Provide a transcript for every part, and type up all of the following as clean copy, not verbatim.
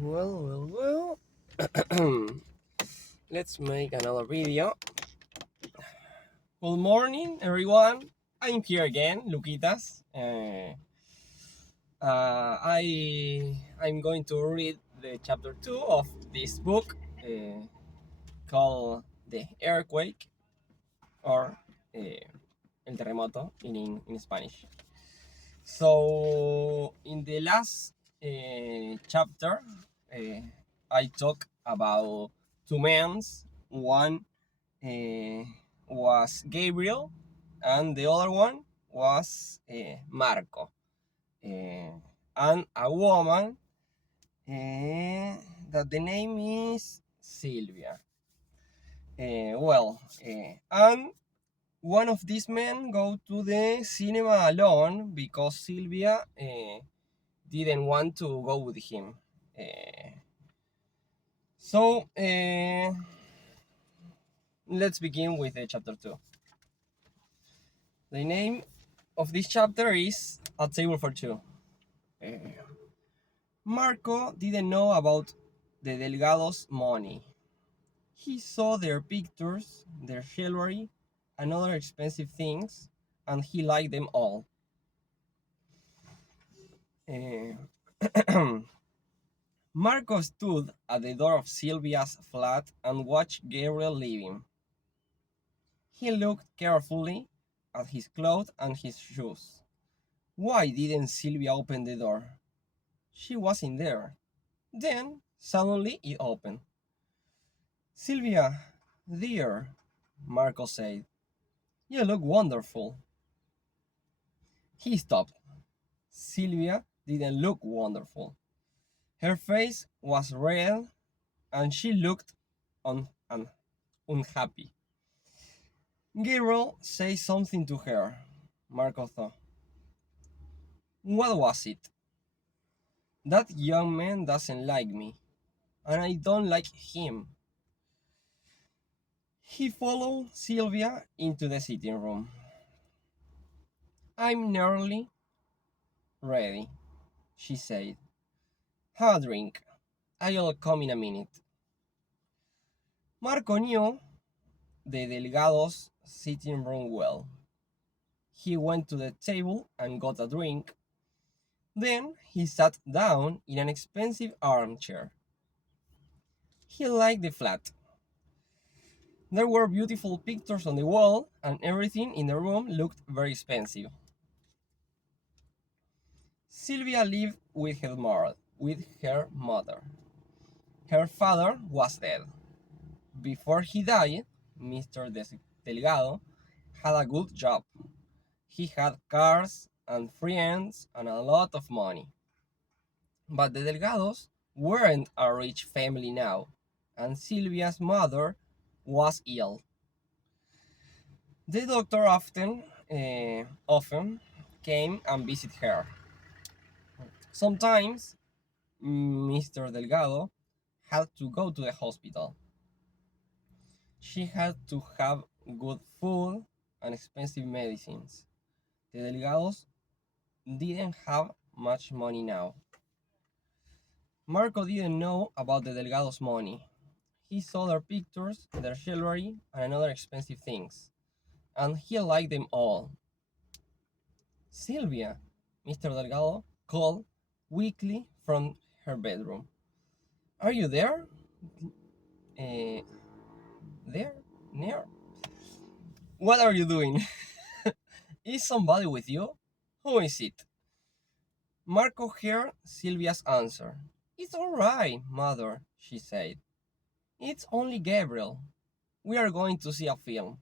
Well. Let's make another video. Good morning, everyone. I'm here again, Luquiitas. I'm going to read the chapter 2 of this book called The Earthquake or El Terremoto in Spanish. So, in the last chapter, I talked about two men. One was Gabriel, and the other one was Marco. And a woman that the name is Sylvia. And one of these men go to the cinema alone because Sylvia didn't want to go with him. So let's begin with chapter 2. The name of this chapter is A Table for Two. Marco didn't know about the Delgados' money. He saw their pictures, their jewelry, and other expensive things, and he liked them all. Marco stood at the door of Sylvia's flat and watched Gabriel leaving. He looked carefully at his clothes and his shoes. Why didn't Sylvia open the door? She was in there. Then, suddenly, it opened. Sylvia, dear, Marco said, you look wonderful. He stopped. Sylvia didn't look wonderful. Her face was red and she looked unhappy. Gabriel said something to her, Marco thought. What was it? That young man doesn't like me, and I don't like him. He followed Sylvia into the sitting room. I'm nearly ready, she said. Have a drink. I'll come in a minute. Marco knew the Delgados' sitting room well. He went to the table and got a drink. Then he sat down in an expensive armchair. He liked the flat. There were beautiful pictures on the wall, and everything in the room looked very expensive. Sylvia lived with her mother. Her father was dead. Before he died, Mr. Delgado had a good job. He had cars and friends and a lot of money. But the Delgados weren't a rich family now, and Sylvia's mother was ill. The doctor often came and visited her. Sometimes Mr. Delgado had to go to the hospital. She had to have good food and expensive medicines. The Delgados didn't have much money now. Marco didn't know about the Delgados' money. He saw their pictures, their jewelry, and other expensive things, and he liked them all. Sylvia, Mr. Delgado called weakly from her bedroom. Are you there? There? Near? What are you doing? Is somebody with you? Who is it? Marco heard Sylvia's answer. It's all right, mother, she said. It's only Gabriel. We are going to see a film.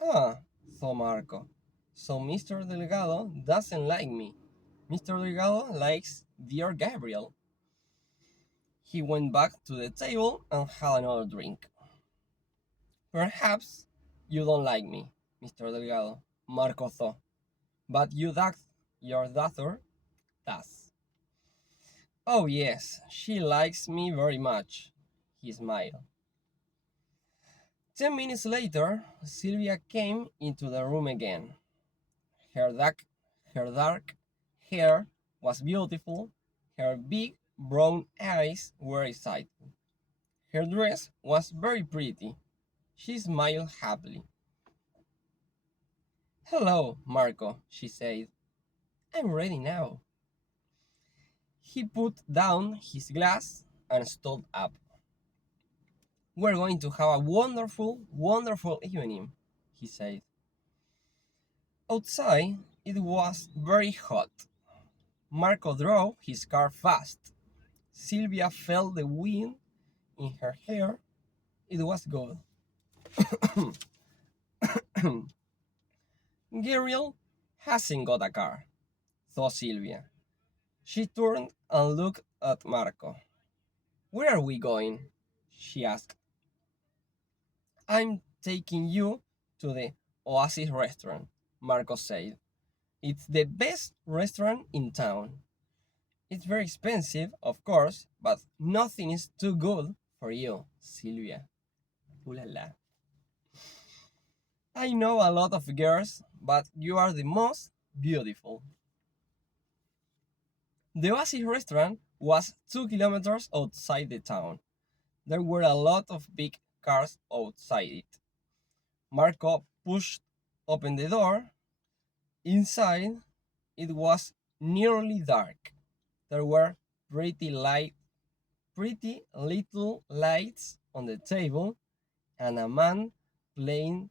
Ah, thought Marco. So Mr. Delgado doesn't like me. Mr. Delgado likes dear Gabriel. He went back to the table and had another drink. Perhaps you don't like me, Mr. Delgado, Marco thought. But your daughter does. Oh yes, she likes me very much, he smiled. 10 minutes later, Sylvia came into the room again. Her dark hair was beautiful, her big brown eyes were excited. Her dress was very pretty. She smiled happily. Hello, Marco, she said. I'm ready now. He put down his glass and stood up. We're going to have a wonderful, wonderful evening, he said. Outside, it was very hot. Marco drove his car fast. Sylvia felt the wind in her hair. It was good. Gabriel hasn't got a car, thought Sylvia. She turned and looked at Marco. Where are we going? She asked. I'm taking you to the Oasis restaurant, Marco said. It's the best restaurant in town. It's very expensive, of course, but nothing is too good for you, Sylvia. Ooh la la. I know a lot of girls, but you are the most beautiful. The Oasis restaurant was 2 kilometers outside the town. There were a lot of big cars outside it. Marco pushed open the door. Inside, it was nearly dark. There were pretty little lights on the table, and a man playing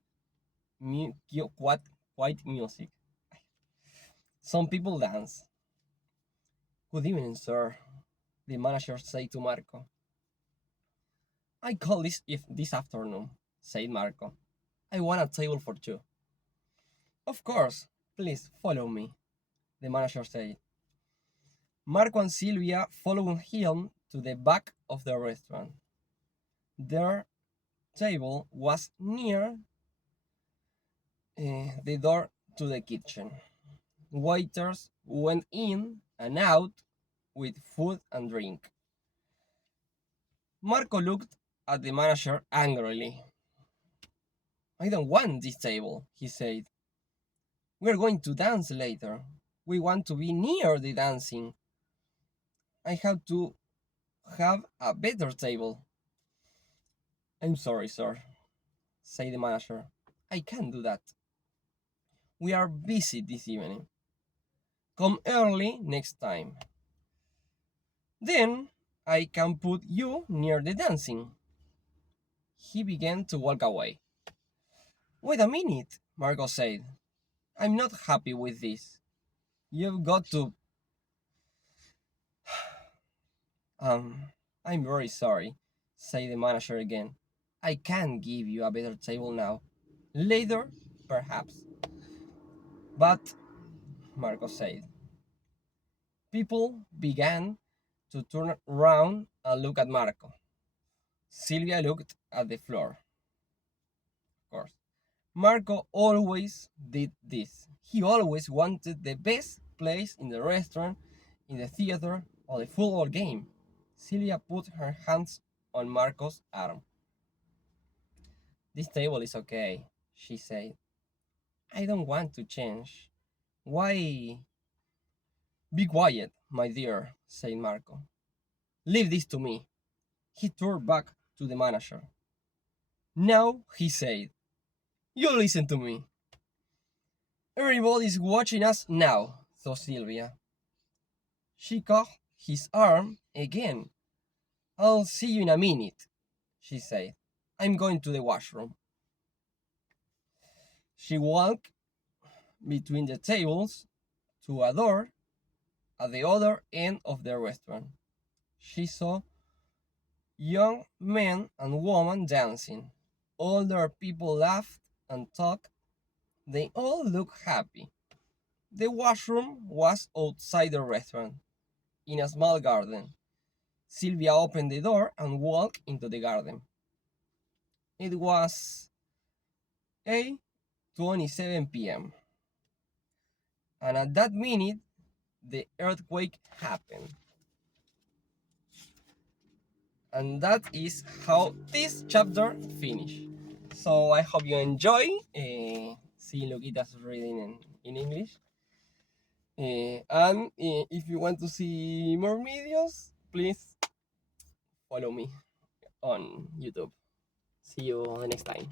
quiet music. Some people dance. Good evening, sir, the manager said to Marco. I called this afternoon, said Marco. I want a table for two. Of course, please follow me, the manager said. Marco and Sylvia followed him to the back of the restaurant. Their table was near the door to the kitchen. Waiters went in and out with food and drink. Marco looked at the manager angrily. I don't want this table, he said. We're going to dance later. We want to be near the dancing. I have to have a better table. I'm sorry, sir, said the manager. I can't do that. We are busy this evening. Come early next time. Then I can put you near the dancing. He began to walk away. Wait a minute, Marco said. I'm not happy with this. You've got to. I'm very sorry, said the manager again. I can't give you a better table now. Later, perhaps. But, Marco said. People began to turn around and look at Marco. Sylvia looked at the floor. Of course. Marco always did this. He always wanted the best place in the restaurant, in the theater, or the football game. Sylvia put her hands on Marco's arm. This table is okay, she said. I don't want to change. Why? Be quiet, my dear, said Marco. Leave this to me. He turned back to the manager. Now, he said, you listen to me. Everybody's watching us now, thought Sylvia. She caught his arm again. I'll see you in a minute, she said. I'm going to the washroom. She walked between the tables to a door at the other end of the restaurant. She saw young men and women dancing. Older people laughed and talked. They all looked happy. The washroom was outside the restaurant, in a small garden. Sylvia opened the door and walked into the garden. It was 8:27 p.m. And at that minute, the earthquake happened. And that is how this chapter finished. So I hope you enjoy seeing Luquiitas reading in English. And if you want to see more videos, please follow me on YouTube. See you the next time.